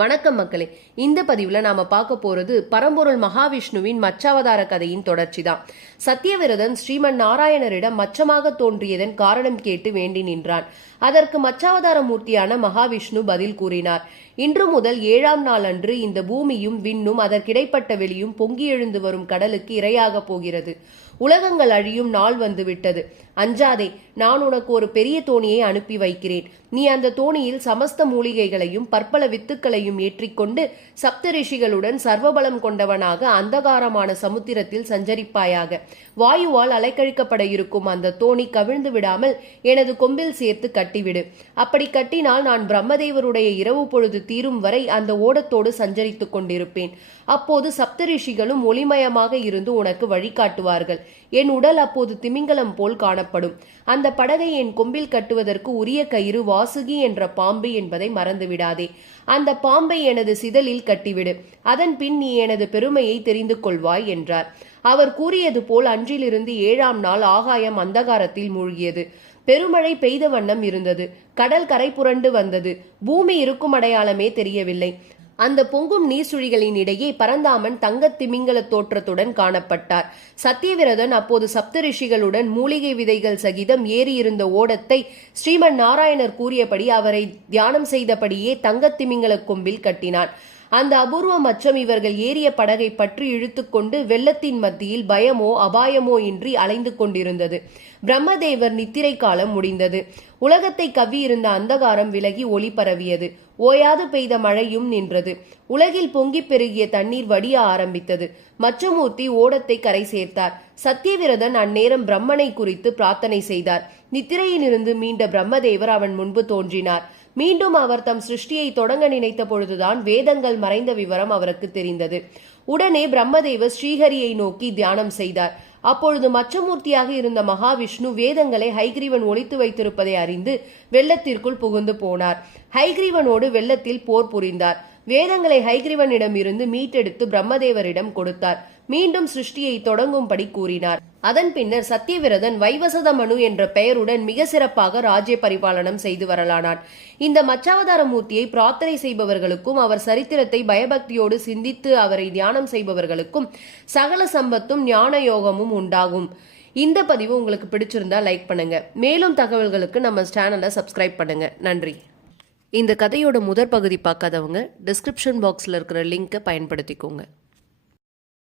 வணக்கம் மக்களே. இந்த பதிவில் நாம பார்க்க போறது பரம்பொருள் மகாவிஷ்ணுவின் மச்சாவதார கதையின் தொடர்ச்சி தான் சத்தியவிரதன் ஸ்ரீமன் நாராயணரிடம் மச்சமாக தோன்றியதன் காரணம் கேட்டு வேண்டி நின்றான். அதற்கு மச்சாவதார மூர்த்தியான மகாவிஷ்ணு பதில் கூறினார். இன்று முதல் ஏழாம் நாள் அன்று இந்த பூமியும் விண்ணும் அதற்கிடைப்பட்ட வெளியும் பொங்கி எழுந்து வரும் கடலுக்கு இரையாகப் போகிறது. உலகங்கள் அழியும் நாள் வந்து விட்டது அஞ்சாதே நான் உனக்கு ஒரு பெரிய தோணியை அனுப்பி வைக்கிறேன். நீ அந்த தோணியில் சமஸ்த மூலிகைகளையும் பற்பல வித்துக்களையும் ஏற்றிக்கொண்டு சப்த ரிஷிகளுடன் சர்வபலம் கொண்டவனாக அந்தகாரமான சமுத்திரத்தில் சஞ்சரிப்பாயாக. வாயுவால் அலைக்கழிக்கப்பட இருக்கும் அந்த தோணி கவிழ்ந்து விடாமல் எனது கொம்பில் சேர்த்து கட்டிவிடு. அப்படி கட்டினால் நான் பிரம்மதேவருடைய இரவு பொழுது தீரும் வரை அந்த ஓடத்தோடு சஞ்சரித்துக் கொண்டிருப்பேன். அப்போது சப்தரிஷிகளும் ஒளிமயமாக இருந்து உனக்கு வழிகாட்டுவார்கள். என் உடல் அப்போது திமிங்கலம் போல் காணப்படும். அந்த படகை என் கொம்பில் கட்டுவதற்கு உரிய கயிறு வாசுகி என்ற பாம்பு என்பதை மறந்துவிடாதே. அந்த பாம்பை எனது சிதலில் கட்டிவிடு. அதன் பின் நீ எனது பெருமையை தெரிந்து கொள்வாய் என்றார். அவர் கூறியது போல் அன்றிலிருந்து ஏழாம் நாள் ஆகாயம் அந்தகாரத்தில் மூழ்கியது. பெருமழை பெய்த வண்ணம் இருந்தது. கடல் கரை புரண்டு வந்தது. பூமி இருக்கும் அடையாளமே தெரியவில்லை. அந்த பொங்கும் நீர்ச்சுழிகளின் இடையே பரந்தாமன் தங்கத் திமிங்கல தோற்றத்துடன் காணப்பட்டார். சத்தியவிரதன் அப்போது சப்தரிஷிகளுடன் மூலிகை விதைகள் சகிதம் ஏறியிருந்த ஓடத்தை ஸ்ரீமன் நாராயணர் கூறியபடி அவரை தியானம் செய்தபடியே தங்கத் திமிங்கல கொம்பில் கட்டினான் அந்த அபூர்வ மச்சம் இவர்கள் ஏறிய படகை பற்றி இழுத்துக்கொண்டு வெள்ளத்தின் மத்தியில் பயமோ அபாயமோ இன்றி அலைந்து கொண்டிருந்தது. பிரம்மதேவர் நித்திரை காலம் முடிந்தது. உலகத்தை கவ்வியிருந்த அந்தகாரம் விலகி ஒளி பரவியது. ஓயாது பெய்த மழையும் நின்றது. உலகில் பொங்கி பெருகிய தண்ணீர் வடிய ஆரம்பித்தது. மச்சமூர்த்தி ஓடத்தை கரை சேர்த்தார். சத்தியவிரதன் அந்நேரம் பிரம்மனை குறித்து பிரார்த்தனை செய்தார். நித்திரையிலிருந்து மீண்ட பிரம்மதேவர் அவன் முன்பு தோன்றினார். மீண்டும் அவர் தம் சிருஷ்டியை தொடங்க நினைத்த பொழுதுதான் வேதங்கள் மறைந்த விவரம் அவருக்கு தெரிந்தது. உடனே பிரம்மதேவர் ஸ்ரீஹரியை நோக்கி தியானம் செய்தார். அப்பொழுது மச்சமூர்த்தியாக இருந்த மகாவிஷ்ணு வேதங்களை ஹைகிரீவன் ஒழித்து வைத்திருப்பதை அறிந்து வெள்ளத்திற்குள் புகுந்து போனார். ஹைகிரீவனோடு வெள்ளத்தில் போர் புரிந்தார். வேதங்களை ஹைகிரீவனிடம் இருந்து மீட்டெடுத்து பிரம்மதேவரிடம் கொடுத்தார். மீண்டும் சிருஷ்டியை தொடங்கும்படி கூறினார். அதன் பின்னர் சத்தியவிரதன் வைவசத மனு என்ற பெயருடன் மிக சிறப்பாக ராஜ்ய பரிபாலனம் செய்து வரலானான். இந்த மச்சாவதார மூர்த்தியை பிரார்த்தனை செய்பவர்களுக்கும் அவர் சரித்திரத்தை பயபக்தியோடு சிந்தித்து அவரை தியானம் செய்பவர்களுக்கும் சகல சம்பத்தும் ஞான யோகமும் உண்டாகும். இந்த பதிவு உங்களுக்கு பிடிச்சிருந்தா லைக் பண்ணுங்க. மேலும் தகவல்களுக்கு நம்ம சேனலை சப்ஸ்கிரைப் பண்ணுங்க. நன்றி. இந்த கதையோட முதற் பகுதி பார்க்காதவங்க டிஸ்கிரிப்ஷன் பாக்ஸில் இருக்கிற லிங்கை பயன்படுத்திக்கோங்க.